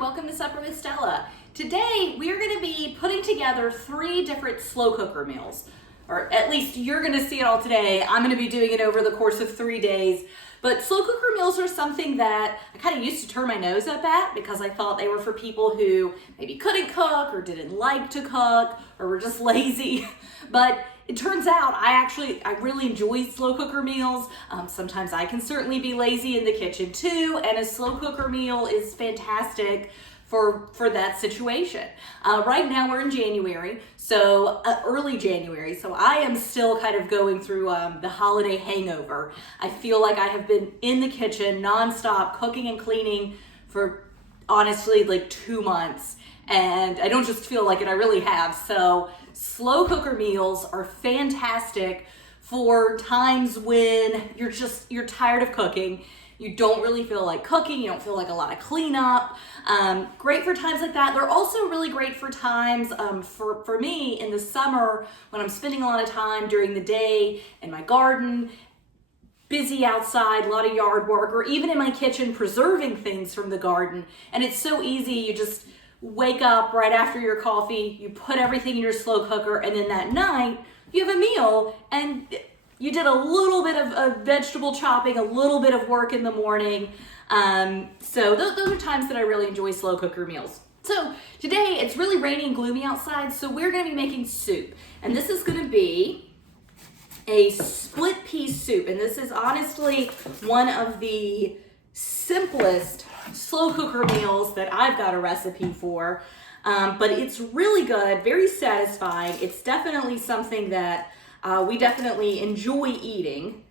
welcome to Supper with Stella. Today we are going to be putting together 3 different slow cooker meals, or at least you're going to see it all today. I'm going to be doing it over the course of 3 days. But slow cooker meals are something that I kind of used to turn my nose up at because I thought they were for people who maybe couldn't cook or didn't like to cook or were just lazy. But it turns out I really enjoy slow cooker meals. Sometimes I can certainly be lazy in the kitchen too, and a slow cooker meal is fantastic for that situation. Right now we're in January, so early January, so I am still kind of going through the holiday hangover. I feel like I have been in the kitchen nonstop cooking and cleaning for honestly like 2 months, and I don't just feel like it, I really have. So slow cooker meals are fantastic for times when you're tired of cooking. You don't really feel like cooking, you don't feel like a lot of cleanup. Great for times like that. They're also really great for times, for me in the summer when I'm spending a lot of time during the day in my garden, busy outside, a lot of yard work, or even in my kitchen preserving things from the garden. And it's so easy, you just wake up right after your coffee, you put everything in your slow cooker, and then that night you have a meal and you did a little bit of vegetable chopping, a little bit of work in the morning. So those are times that I really enjoy slow cooker meals. So today it's really rainy and gloomy outside, so we're gonna be making soup. And this is gonna be a split pea soup. And this is honestly one of the simplest slow cooker meals that I've got a recipe for. But it's really good, very satisfying. It's definitely something that we definitely enjoy eating.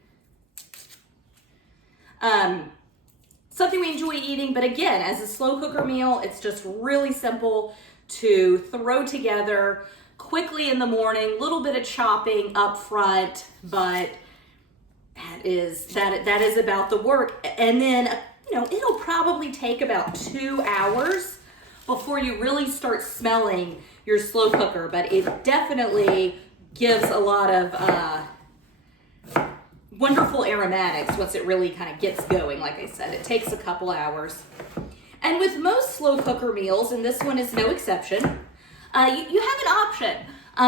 Something we enjoy eating, but again, as a slow cooker meal, it's just really simple to throw together quickly in the morning, little bit of chopping up front, but that is about the work. And then, it'll probably take about 2 hours before you really start smelling your slow cooker, but it definitely gives a lot of wonderful aromatics once it really kind of gets going. Like I said, it takes a couple hours. And with most slow cooker meals, and this one is no exception, you have an option.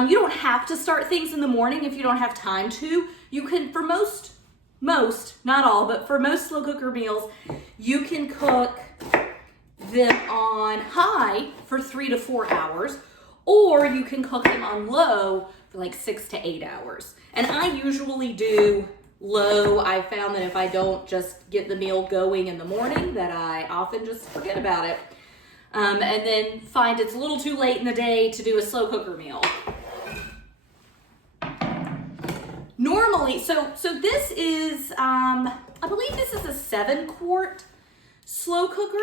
You don't have to start things in the morning if you don't have time to. You can, for most, not all, but for most slow cooker meals, you can cook them on high for 3 to 4 hours, or you can cook them on low for like 6 to 8 hours. And I usually do low. I found that if I don't just get the meal going in the morning, that I often just forget about it. And then find it's a little too late in the day to do a slow cooker meal. Normally, so this is, I believe this is a 7-quart slow cooker.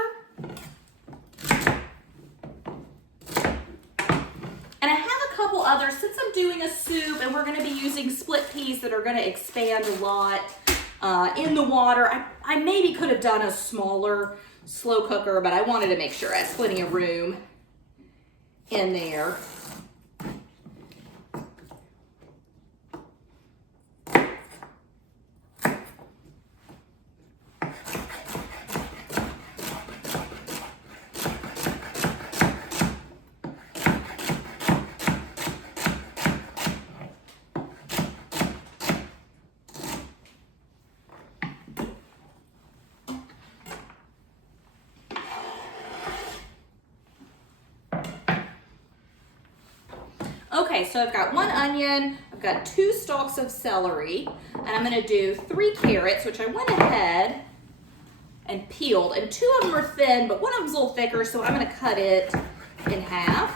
And I have a couple others, since I'm doing a soup and we're gonna be using split peas that are gonna expand a lot in the water. I maybe could have done a smaller slow cooker, but I wanted to make sure I had plenty of room in there. Okay, so I've got 1 onion, I've got 2 stalks of celery, and I'm gonna do 3 carrots, which I went ahead and peeled, and 2 of them are thin, but one of them's a little thicker, so I'm gonna cut it in half.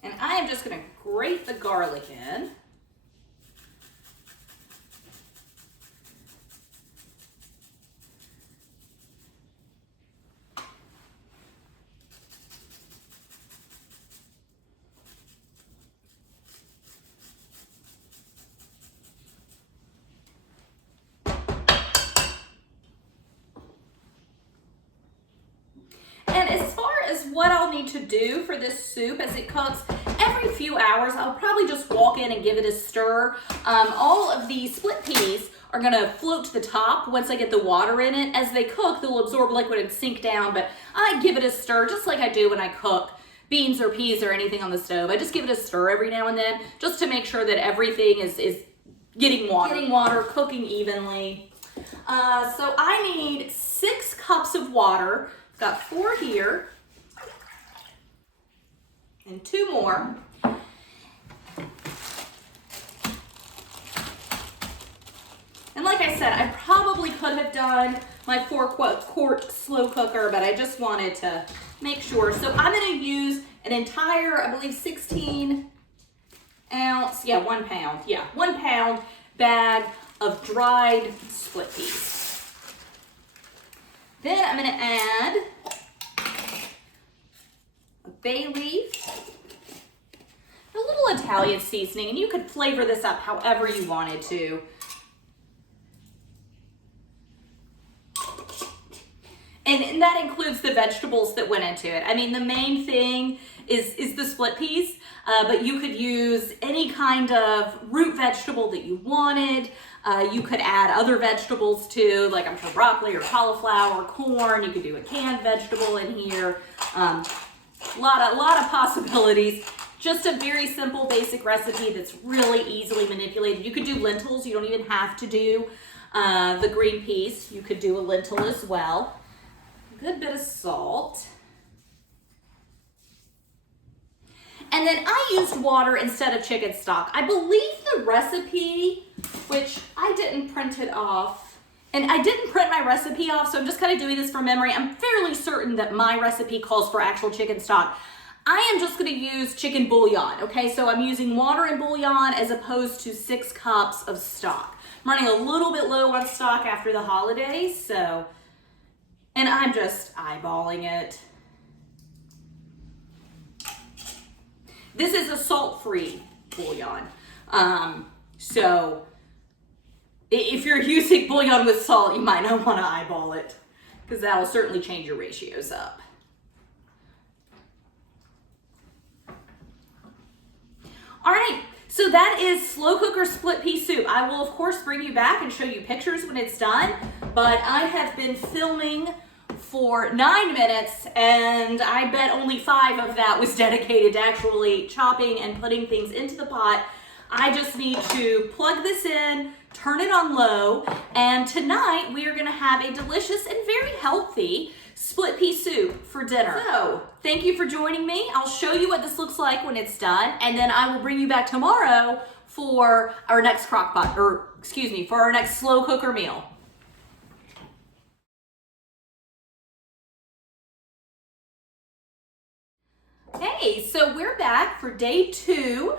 And I am just going to grate the garlic in. need to do for this soup as it cooks, every few hours, I'll probably just walk in and give it a stir. All of the split peas are gonna float to the top once I get the water in it. As they cook, they'll absorb liquid and sink down, but I give it a stir just like I do when I cook beans or peas or anything on the stove. I just give it a stir every now and then just to make sure that everything is getting water, cooking evenly. So I need 6 cups of water. I've got 4 here and 2 more. And like I said, I probably could have done my 4-quart slow cooker, but I just wanted to make sure. So I'm gonna use an entire, I believe 16 ounce, 1 pound, 1 pound bag of dried split peas. Then I'm gonna add a bay leaf, a little Italian seasoning, and you could flavor this up however you wanted to. And that includes the vegetables that went into it. I mean, the main thing is the split peas, but you could use any kind of root vegetable that you wanted. You could add other vegetables too, like I'm sure broccoli or cauliflower, corn. You could do a canned vegetable in here. A lot of possibilities. Just a very simple, basic recipe that's really easily manipulated. You could do lentils. You don't even have to do the green peas. You could do a lentil as well. Good bit of salt. And then I used water instead of chicken stock. I believe the recipe, which I didn't print it off, and I didn't print my recipe off, so I'm just kind of doing this from memory. I'm fairly certain that my recipe calls for actual chicken stock. I am just gonna use chicken bouillon, okay? So I'm using water and bouillon as opposed to 6 cups of stock. I'm running a little bit low on stock after the holidays, so, and I'm just eyeballing it. This is a salt-free bouillon. So if you're using bouillon with salt, you might not want to eyeball it because that'll certainly change your ratios up. All right, so that is slow cooker split pea soup. I will of course bring you back and show you pictures when it's done, but I have been filming for 9 minutes, and I bet only 5 of that was dedicated to actually chopping and putting things into the pot. I just need to plug this in, turn it on low, and tonight we are gonna have a delicious and very healthy split pea soup for dinner. So, thank you for joining me. I'll show you what this looks like when it's done, and then I will bring you back tomorrow for our next for our next slow cooker meal. Hey, so we're back for day 2,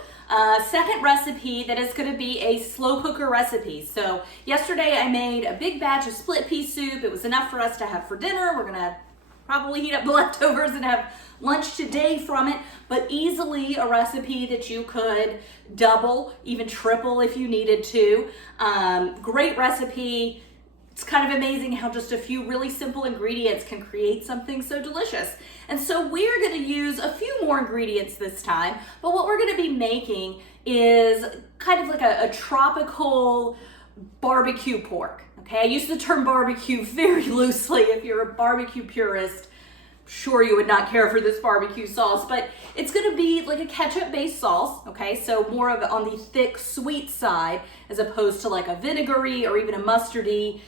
second recipe that is going to be a slow cooker recipe. So yesterday I made a big batch of split pea soup. It was enough for us to have for dinner. We're going to probably heat up the leftovers and have lunch today from it, but easily a recipe that you could double, even triple if you needed to. Great recipe. It's kind of amazing how just a few really simple ingredients can create something so delicious. And so we're gonna use a few more ingredients this time, but what we're gonna be making is kind of like a tropical BBQ pork, okay? I use the term barbecue very loosely. If you're a barbecue purist, sure you would not care for this barbecue sauce, but it's gonna be like a ketchup-based sauce, okay? So more of it on the thick, sweet side as opposed to like a vinegary or even a mustardy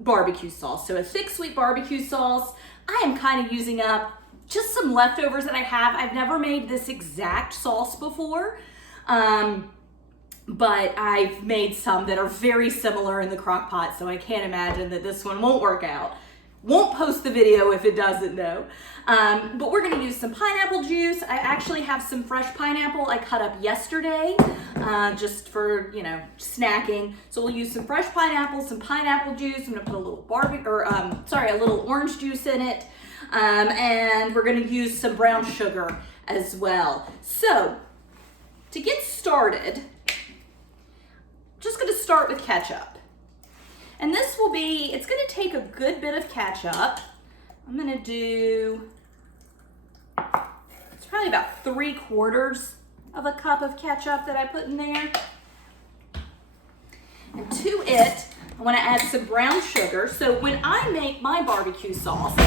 barbecue sauce. So a thick, sweet barbecue sauce. I am kind of using up just some leftovers that I have. I've never made this exact sauce before, but I've made some that are very similar in the crock pot, so I can't imagine that this one won't work out. Won't post the video if it doesn't though. But we're gonna use some pineapple juice. I actually have some fresh pineapple I cut up yesterday, just for, you know, snacking. So we'll use some fresh pineapple, some pineapple juice. I'm gonna put a little a little orange juice in it. And we're gonna use some brown sugar as well. So to get started, just gonna start with ketchup. And this will be, it's gonna take a good bit of ketchup. I'm gonna do probably about 3/4 of a cup of ketchup that I put in there. And to it, I want to add some brown sugar. So when I make my barbecue sauce,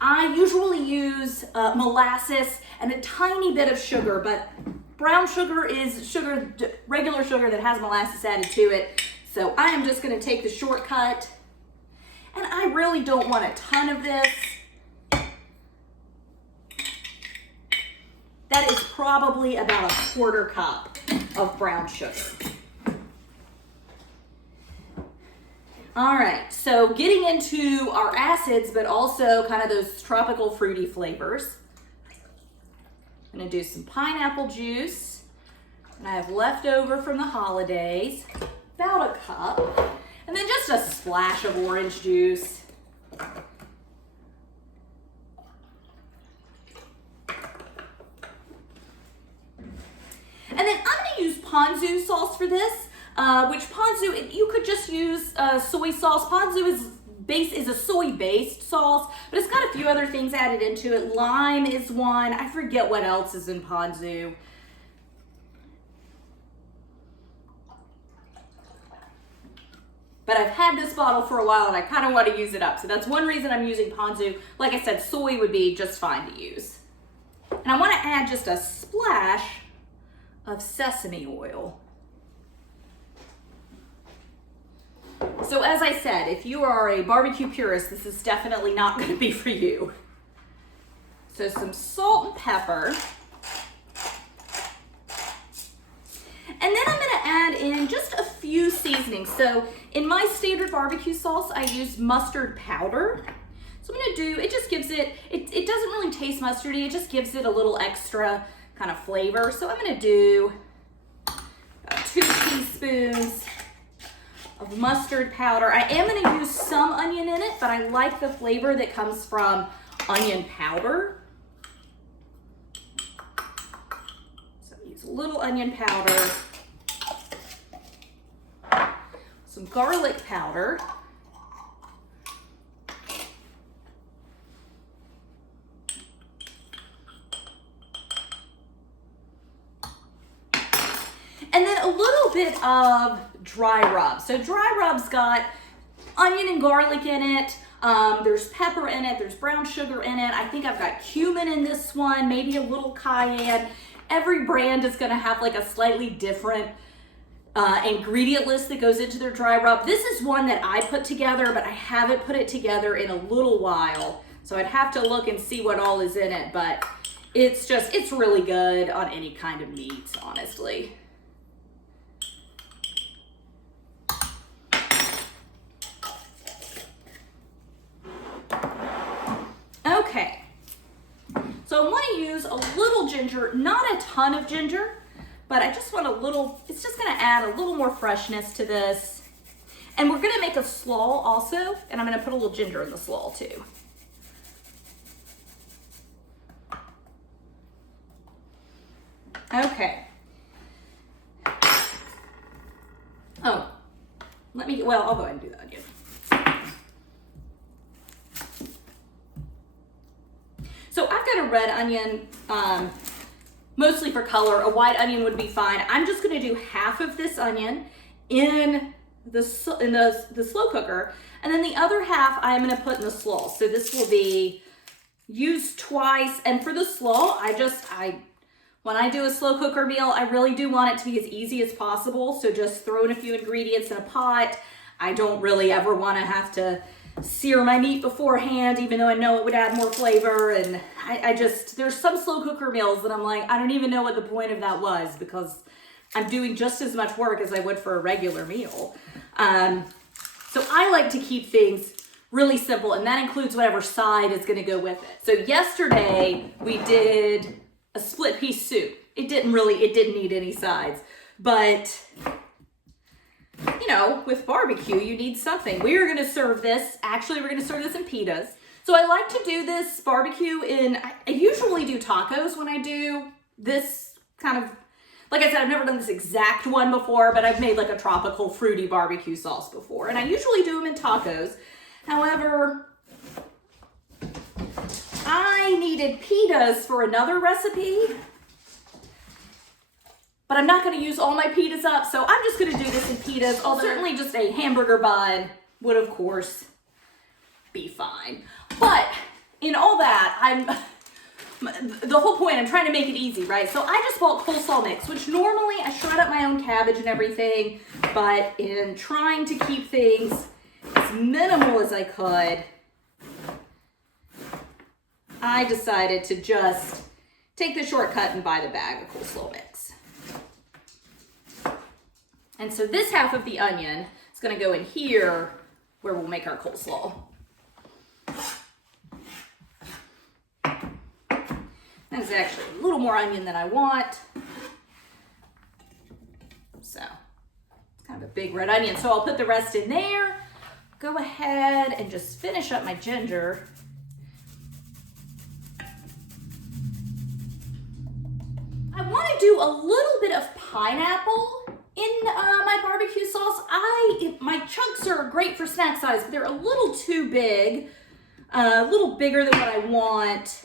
I usually use molasses and a tiny bit of sugar, but brown sugar is sugar, regular sugar that has molasses added to it. So I am just going to take the shortcut, and I really don't want a ton of this. That is probably about 1/4 cup of brown sugar. All right, so getting into our acids, but also kind of those tropical fruity flavors. I'm gonna do some pineapple juice, and I have leftover from the holidays, about a cup, and then just a splash of orange juice. And then I'm gonna use ponzu sauce for this. Which ponzu, you could just use soy sauce. Ponzu is a soy-based sauce, but it's got a few other things added into it. Lime is one. I forget what else is in ponzu. But I've had this bottle for a while and I kind of want to use it up. So that's one reason I'm using ponzu. Like I said, soy would be just fine to use. And I want to add just a splash of sesame oil. So as I said, if you are a barbecue purist, this is definitely not going to be for you. So some salt and pepper. And then I'm going to add in just a few seasonings. So in my standard barbecue sauce, I use mustard powder. So I'm going to do, it just gives it, it doesn't really taste mustardy, it just gives it a little extra kind of flavor. So I'm going to do about 2 teaspoons of mustard powder. I am going to use some onion in it, but I like the flavor that comes from onion powder. So use a little onion powder, some garlic powder, and then a little bit of dry rub. So dry rub's got onion and garlic in it. There's pepper in it. There's brown sugar in it. I think I've got cumin in this one, maybe a little cayenne. Every brand is going to have like a slightly different ingredient list that goes into their dry rub. This is one that I put together, but I haven't put it together in a little while. So I'd have to look and see what all is in it, but it's really good on any kind of meat, honestly. Okay, so I want to use a little ginger, not a ton of ginger, but I just want a little, it's just going to add a little more freshness to this. And we're going to make a slaw also, and I'm going to put a little ginger in the slaw too. Okay. Oh, I'll go ahead and do the onion. So I've got a red onion, mostly for color. A white onion would be fine. I'm just going to do half of this onion in the slow cooker, and then the other half I'm going to put in the slaw. So this will be used twice. And for the slaw, when I do a slow cooker meal, I really do want it to be as easy as possible. So just throw in a few ingredients in a pot. I don't really ever want to have to sear my meat beforehand, even though I know it would add more flavor. And there's some slow cooker meals that I'm like, I don't even know what the point of that was, because I'm doing just as much work as I would for a regular meal. So I like to keep things really simple, and that includes whatever side is going to go with it. So yesterday we did a split pea soup. It didn't need any sides, but you know, with barbecue, you need something. We're going to serve this in pitas. So I like to do this barbecue I usually do tacos when I do this kind of, like I said, I've never done this exact one before, but I've made like a tropical fruity barbecue sauce before. And I usually do them in tacos. However, I needed pitas for another recipe, but I'm not going to use all my pitas up, so I'm just going to do this in pitas. Certainly just a hamburger bun would, of course, be fine. But in all that, the whole point, I'm trying to make it easy, right? So I just bought coleslaw mix, which normally I shred up my own cabbage and everything, but in trying to keep things as minimal as I could, I decided to just take the shortcut and buy the bag of coleslaw mix. And so this half of the onion is going to go in here where we'll make our coleslaw. That's actually a little more onion than I want. So it's kind of a big red onion. So I'll put the rest in there. Go ahead and just finish up my ginger. I want to do a little bit of pineapple in my barbecue sauce. My chunks are great for snack size, but they're a little too big, a little bigger than what I want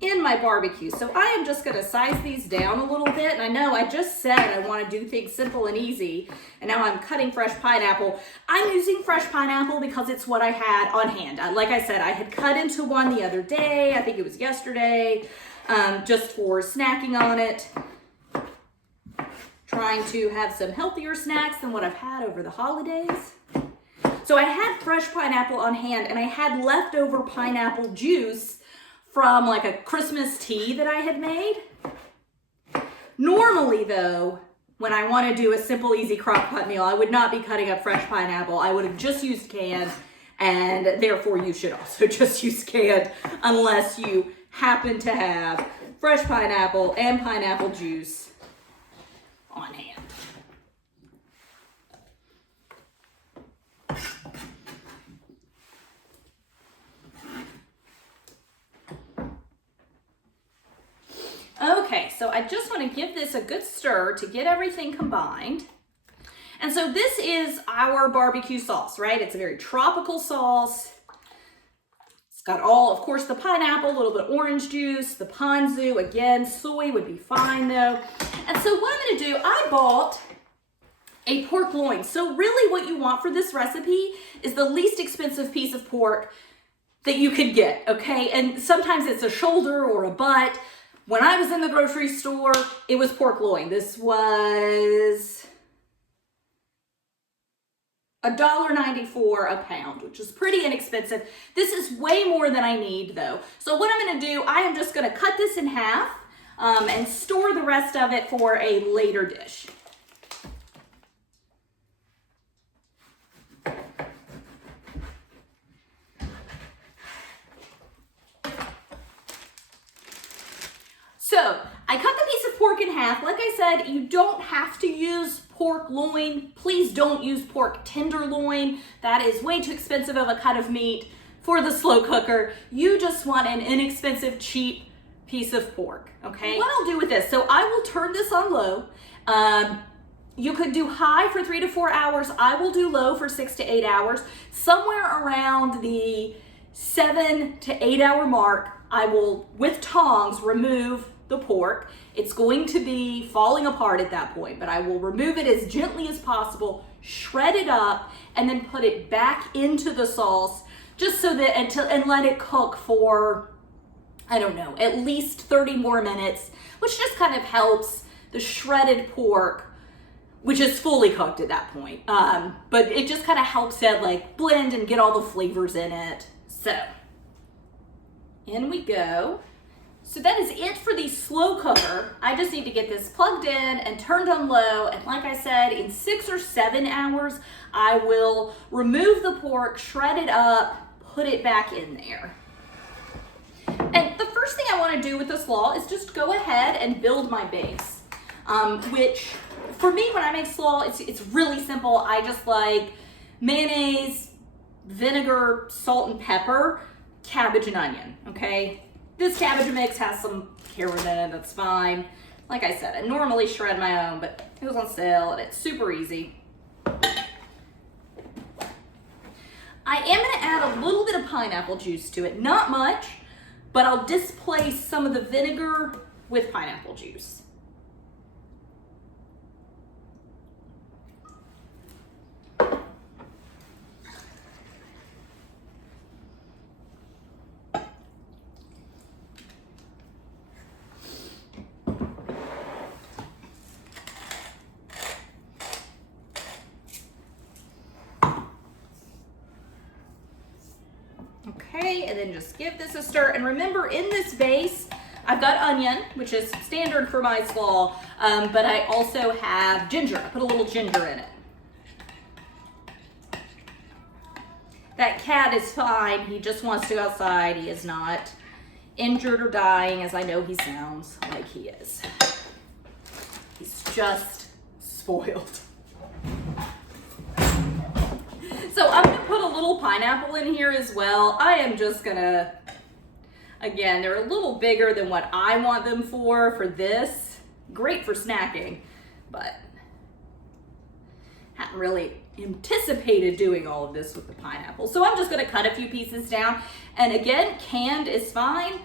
in my barbecue. So I am just going to size these down a little bit. And I know I just said I want to do things simple and easy, and now I'm cutting fresh pineapple. I'm using fresh pineapple because it's what I had on hand. Like I said, I had cut into one the other day. I think it was yesterday, just for snacking on it. Trying to have some healthier snacks than what I've had over the holidays. So I had fresh pineapple on hand, and I had leftover pineapple juice from like a Christmas tea that I had made. Normally though, when I want to do a simple, easy crock pot meal, I would not be cutting up fresh pineapple. I would have just used canned, and therefore you should also just use canned unless you happen to have fresh pineapple and pineapple juice on hand. Okay, so I just want to give this a good stir to get everything combined. And so this is our barbecue sauce, right? It's a very tropical sauce. It's got all, of course, the pineapple, a little bit of orange juice, the ponzu. Again, soy would be fine though. And so what I'm going to do, I bought a pork loin. So really what you want for this recipe is the least expensive piece of pork that you could get, okay? And sometimes it's a shoulder or a butt. When I was in the grocery store, it was pork loin. This was $1.94 a pound, which is pretty inexpensive. This is way more than I need though. So what I'm gonna do, I am just gonna cut this in half and store the rest of it for a later dish. So I cut the piece of pork in half. Like I said, you don't have to use pork loin. Please don't use pork tenderloin. That is way too expensive of a cut of meat for the slow cooker. You just want an inexpensive, cheap piece of pork, okay? What I'll do with this, so I will turn this on low. You could do high for 3 to 4 hours. I will do low for 6 to 8 hours. Somewhere around the 7 to 8 hour mark, I will, with tongs, remove the pork. It's going to be falling apart at that point, but I will remove it as gently as possible, shred it up, and then put it back into the sauce just so that and let it cook for, I don't know, at least 30 more minutes, which just kind of helps the shredded pork, which is fully cooked at that point. But it just kind of helps it like blend and get all the flavors in it. So in we go. So that is it for the slow cooker. I just need to get this plugged in and turned on low. And like I said, in 6 or 7 hours, I will remove the pork, shred it up, put it back in there. And the first thing I want to do with this slaw is just go ahead and build my base. Which for me, when I make slaw, it's really simple. I just like mayonnaise, vinegar, salt and pepper, cabbage and onion, okay? This cabbage mix has some carrot in it, that's fine. Like I said, I normally shred my own, but it was on sale and it's super easy. I am gonna add a little bit of pineapple juice to it, not much, but I'll displace some of the vinegar with pineapple juice. Okay, and then just give this a stir. And remember, in this base, I've got onion, which is standard for my slaw, but I also have ginger. I put a little ginger in it. That cat is fine. He just wants to go outside. He is not injured or dying, as I know he sounds like he is. He's just spoiled. So I'm gonna put a little pineapple in here as well. I am just gonna, again, they're a little bigger than what I want them for this. Great for snacking, but hadn't really anticipated doing all of this with the pineapple. So I'm just gonna cut a few pieces down. And again, canned is fine.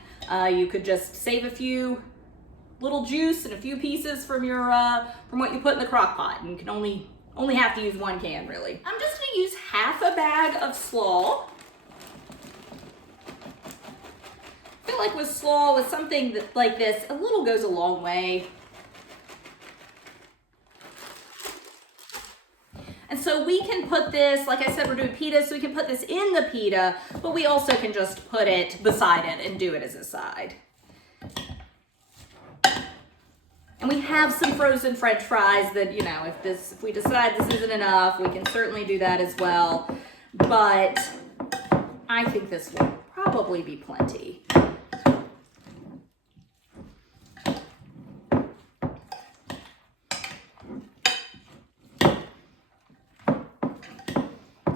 You could just save a few little juice and a few pieces from your from what you put in the crock pot. And you can only have to use one can, really. I'm just gonna use half a bag of slaw. I feel like with slaw, with something like this, a little goes a long way. And so we can put this, like I said, we're doing pita, so we can put this in the pita, but we also can just put it beside it and do it as a side. And we have some frozen French fries that, you know, if we decide this isn't enough, we can certainly do that as well. But I think this will probably be plenty.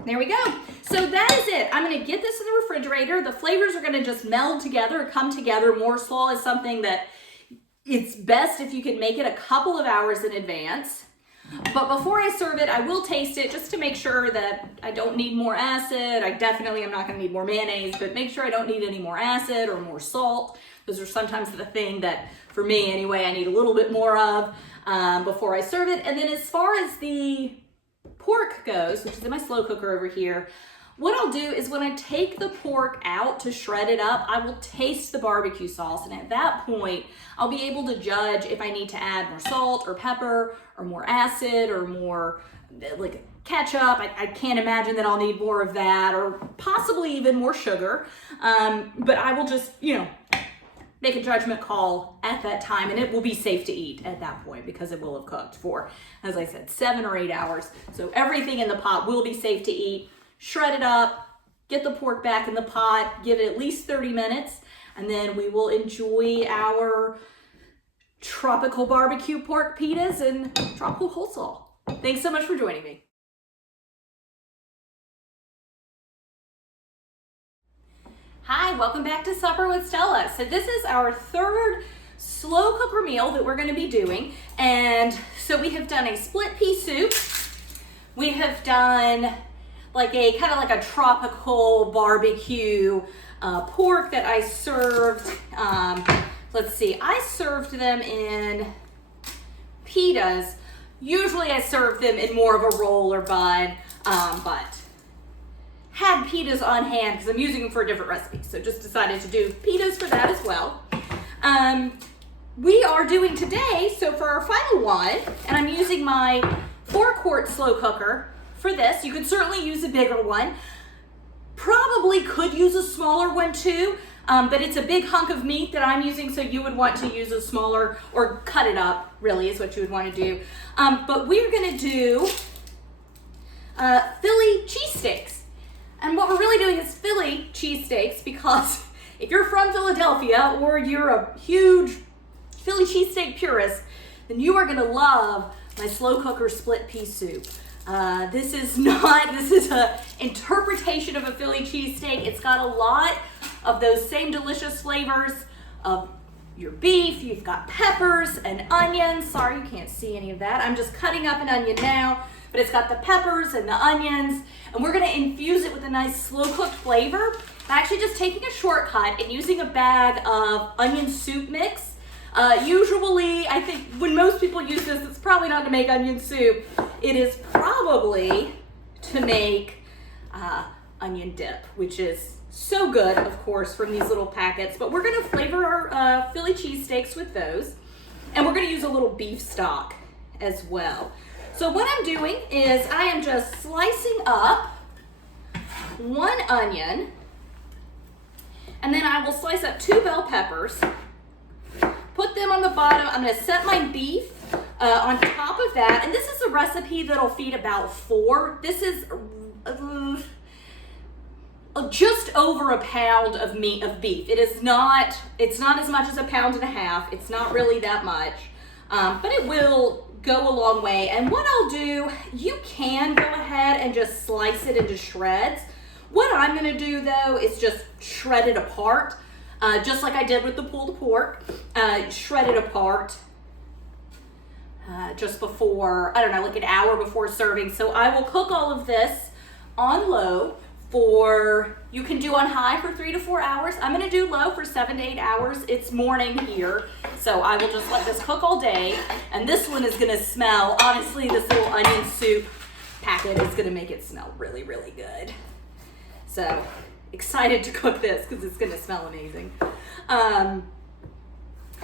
There we go. So that is it. I'm gonna get this in the refrigerator. The flavors are gonna just meld together, come together. More slaw is something that it's best if you can make it a couple of hours in advance. But before I serve it, I will taste it just to make sure that I don't need more acid. I definitely am not gonna need more mayonnaise, but make sure I don't need any more acid or more salt. Those are sometimes the thing that, for me anyway, I need a little bit more of before I serve it. And then as far as the pork goes, which is in my slow cooker over here, what I'll do is when I take the pork out to shred it up, I will taste the barbecue sauce. And at that point, I'll be able to judge if I need to add more salt or pepper or more acid or more like ketchup. I can't imagine that I'll need more of that, or possibly even more sugar. But I will just, you know, make a judgment call at that time, and it will be safe to eat at that point because it will have cooked for, as I said, 7 or 8 hours. So everything in the pot will be safe to eat. Shred it up, get the pork back in the pot, give it at least 30 minutes, and then we will enjoy our tropical barbecue pork pitas and tropical coleslaw. Thanks so much for joining me. Hi, welcome back to Supper with Stella. So this is our third slow cooker meal that we're going to be doing. And so we have done a split pea soup. We have done like a kind of like a tropical barbecue pork that I served. Let's see, I served them in pitas. Usually I serve them in more of a roll or bun, but had pitas on hand because I'm using them for a different recipe. So just decided to do pitas for that as well. We are doing today, so for our final one, and I'm using my 4-quart slow cooker for this. You could certainly use a bigger one. Probably could use a smaller one too, but it's a big hunk of meat that I'm using, so you would want to use a smaller, or cut it up, really is what you would want to do. But we're gonna do Philly cheesesteaks. And what we're really doing is Philly cheesesteaks because if you're from Philadelphia or you're a huge Philly cheesesteak purist, then you are gonna love my slow cooker split pea soup. This is an interpretation of a Philly cheesesteak. It's got a lot of those same delicious flavors of, your beef, you've got peppers and onions. Sorry, you can't see any of that. I'm just cutting up an onion now, but it's got the peppers and the onions, and we're gonna infuse it with a nice slow-cooked flavor. I'm actually just taking a shortcut and using a bag of onion soup mix. Usually, I think when most people use this, it's probably not to make onion soup. It is probably to make onion dip, which is so good, of course, from these little packets. But we're gonna flavor our Philly cheesesteaks with those. And we're gonna use a little beef stock as well. So what I'm doing is I am just slicing up one onion, and then I will slice up 2 bell peppers, put them on the bottom. I'm gonna set my beef on top of that, and this is a recipe that'll feed about 4. This is just over a pound of beef. It's not as much as a pound and a half. It's not really that much, but it will go a long way. And what I'll do, you can go ahead and just slice it into shreds. What I'm gonna do though is just shred it apart, just like I did with the pulled pork. Shred it apart just before, I don't know, like an hour before serving. So I will cook all of this on low you can do on high for 3 to 4 hours. I'm gonna do low for 7 to 8 hours. It's morning here, so I will just let this cook all day. And this one is gonna smell, honestly, this little onion soup packet is gonna make it smell really, really good. So excited to cook this because it's gonna smell amazing. And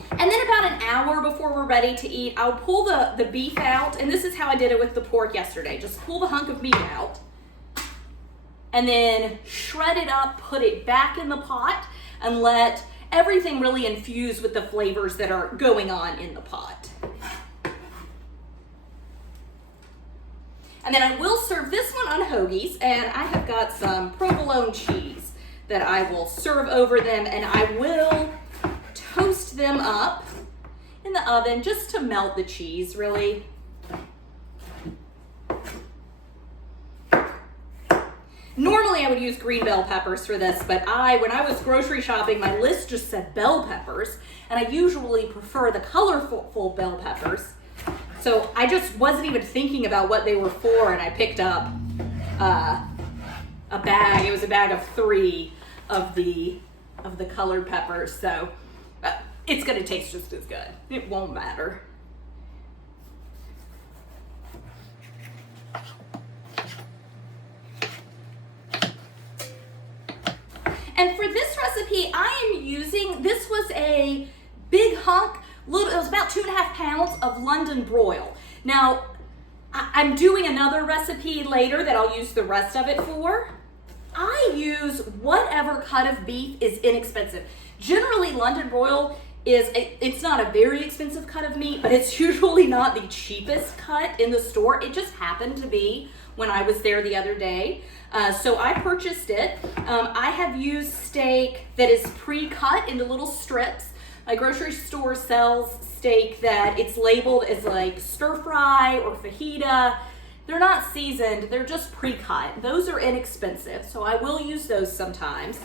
then about an hour before we're ready to eat, I'll pull the beef out, and this is how I did it with the pork yesterday. Just pull the hunk of meat out, and then shred it up, put it back in the pot, and let everything really infuse with the flavors that are going on in the pot. And then I will serve this one on hoagies, and I have got some provolone cheese that I will serve over them, and I will toast them up in the oven just to melt the cheese, really. Normally I would use green bell peppers for this, but when I was grocery shopping, my list just said bell peppers, and I usually prefer the colorful bell peppers. So I just wasn't even thinking about what they were for, and I picked up a bag. It was a bag of 3 of the colored peppers, so it's gonna taste just as good. It won't matter. And for this recipe, I am using, this was a big hunk, it was about 2.5 pounds of London broil. Now, I'm doing another recipe later that I'll use the rest of it for. I use whatever cut of beef is inexpensive. Generally, London broil it's not a very expensive cut of meat, but it's usually not the cheapest cut in the store. It just happened to be when I was there the other day. So I purchased it. I have used steak that is pre-cut into little strips. My grocery store sells steak that it's labeled as like stir fry or fajita. They're not seasoned, they're just pre-cut. Those are inexpensive, so I will use those sometimes.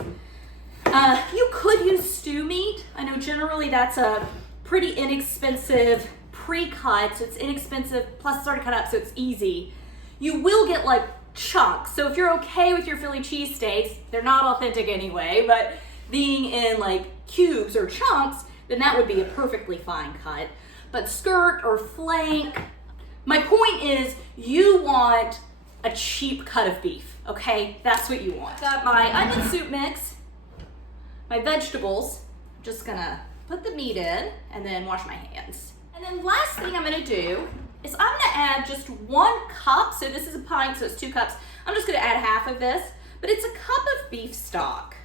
You could use stew meat. I know generally that's a pretty inexpensive pre-cut, so it's inexpensive, plus it's already cut up, so it's easy. You will get like chunks, so if you're okay with your Philly cheesesteaks, they're not authentic anyway, but being in like cubes or chunks, then that would be a perfectly fine cut. But skirt or flank, my point is you want a cheap cut of beef, okay? That's what you want. Got my onion soup mix, my vegetables. I'm just gonna put the meat in and then wash my hands. And then last thing I'm gonna do is I'm gonna add just 1 cup, so this is a pint, so it's 2 cups. I'm just gonna add half of this, but it's a cup of beef stock.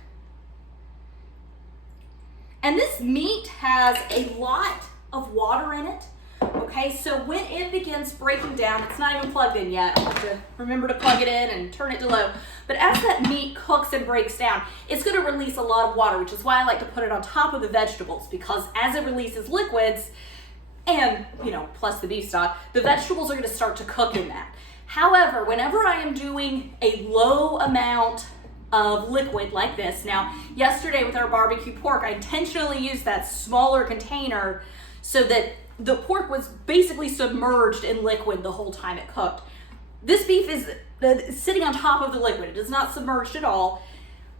And this meat has a lot of water in it, okay? So when it begins breaking down, it's not even plugged in yet. I'll have to remember to plug it in and turn it to low. But as that meat cooks and breaks down, it's gonna release a lot of water, which is why I like to put it on top of the vegetables, because as it releases liquids, and plus the beef stock, the vegetables are gonna start to cook in that. However, whenever I am doing a low amount of liquid like this. Now, yesterday with our barbecue pork, I intentionally used that smaller container so that the pork was basically submerged in liquid the whole time it cooked. This beef is sitting on top of the liquid. It is not submerged at all.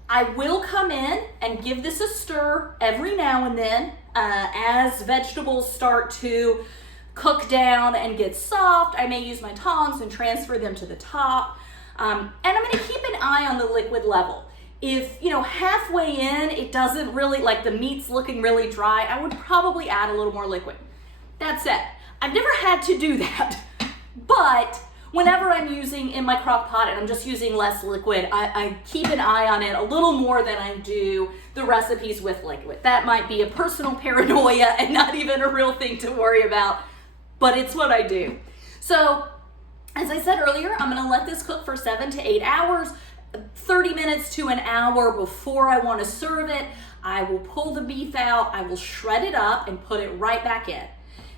I will come in and give this a stir every now and then as vegetables start to cook down and get soft. I may use my tongs and transfer them to the top. And I'm gonna keep an eye on the liquid level. If, halfway in, it doesn't really, like the meat's looking really dry, I would probably add a little more liquid. That said, I've never had to do that, but whenever I'm using in my crock pot and I'm just using less liquid, I keep an eye on it a little more than I do the recipes with liquid. That might be a personal paranoia and not even a real thing to worry about, but it's what I do. So, as I said earlier, I'm gonna let this cook for 7 to 8 hours, 30 minutes to an hour before I wanna serve it. I will pull the beef out, I will shred it up and put it right back in.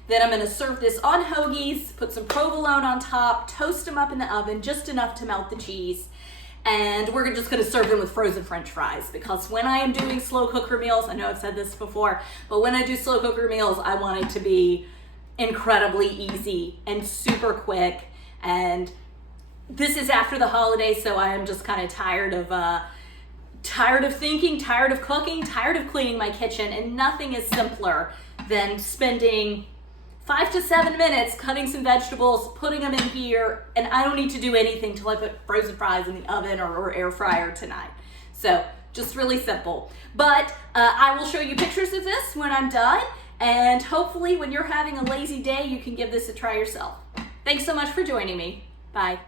Then I'm gonna serve this on hoagies, put some provolone on top, toast them up in the oven, just enough to melt the cheese. And we're just gonna serve them with frozen French fries, because when I am doing slow cooker meals, I know I've said this before, but when I do slow cooker meals, I want it to be incredibly easy and super quick. And this is after the holidays, so I am just kind of tired of thinking, tired of cooking, tired of cleaning my kitchen, and nothing is simpler than spending 5 to 7 minutes cutting some vegetables, putting them in here, and I don't need to do anything till I put frozen fries in the oven or air fryer tonight. So just really simple. But I will show you pictures of this when I'm done, and hopefully when you're having a lazy day, you can give this a try yourself. Thanks so much for joining me. Bye.